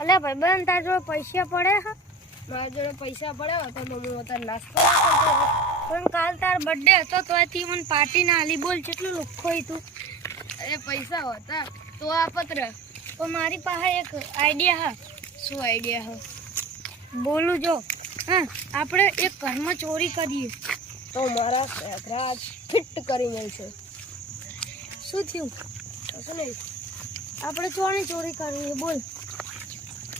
અલે ભાઈબંધ તાર જોડે પૈસા પડે હા? મારા જોડે પૈસા પડ્યા તો હું અત્યારે નાસ્તો. પણ કાલ તાર બર્થડે હતો તો આથી મને પાર્ટી ના આલી બોલ કેટલું લુખો તું. અરે પૈસા હતા તો આ પત્ર તો મારી પાસે એક આઈડિયા હા. શું આઈડિયા હા? બોલું જો. હા આપણે એક ઘરમાં ચોરી કરીએ. તો મારા શેખરાજ ફિટ કરી મળશે શું થયું? કશું નહીં. આપણે ચોરી ચોરી કરવી બોલ.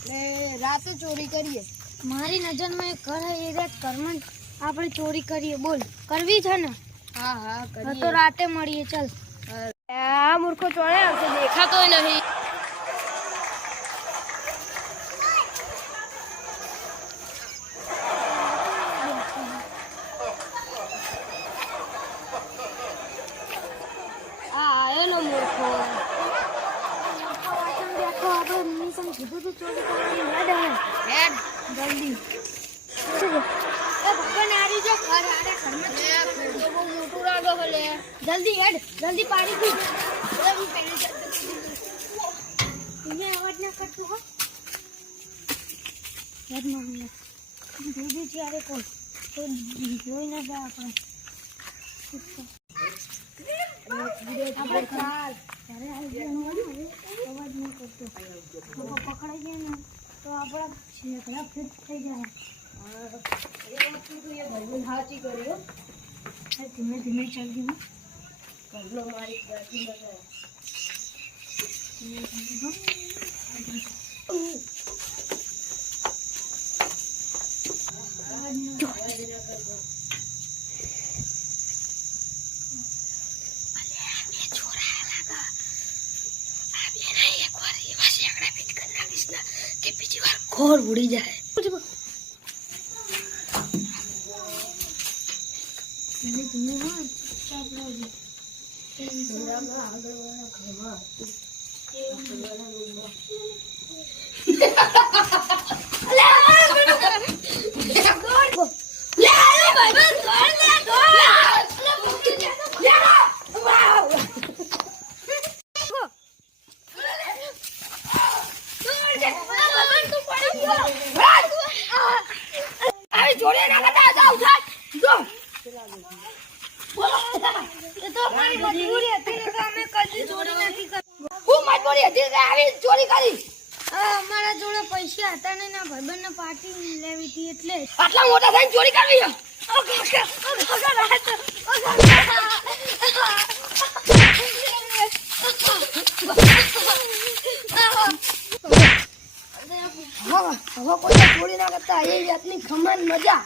ને રાતે ચોરી કરીએ. મારી નજરમાં એક ઘર હે એ રાત ઘરમાં જ આપણે ચોરી કરીએ. બોલ કરવી છે ને? હા હા હા કરીએ. તો રાતે મળીએ ચાલ. આ મૂર્ખો ચોરે આવશે દેખાતોય નહીં. આ આયો નો મૂર્ખો. બેઠો આપણે મમ્મી તને કીધું તું ચોરી કરવાની યાદ આવે હેડ જલ્દી. જલ્દી હેડ જલ્દી પાડી દી એને અવાજ ના કરતું હો. હેડ મમ્મી દીદી કોણ? જોઈ ના જાય આપણે આપણે ચાલ. ત્યારે આવી જવાનું હોય ને, અવાજ નહીં કરતો તો પકડાઈ જાય ને તો આપણા છેકડા ફિટ થઈ જાય એ વસ્તુ તો એ ભાઈબંધ સાચી કરી હો. હવે ધીમે ધીમે ચાલ ધીમે ઘરનો મારી ગાડી બતાવો. ઘોર ઉડી જાય ધીમે ધીમે હા ચાપડાવજો. એ તો અમારી મજબૂરી હતી તો અમે કદી ચોરી નથી કરી. હા, અમારા જોડે પૈસા હતા ને ના ભાઈબંધને પાર્ટી લેવી હતી એટલે આટલા મોટા થઈને ચોરી કરવી હવે હવે કોઈ ચોરી ના કરતા. એ જાતની ખમણ મજા.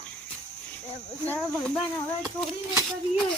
મારા ભાઈબંધ હવે ચોરી નહીં કરીએ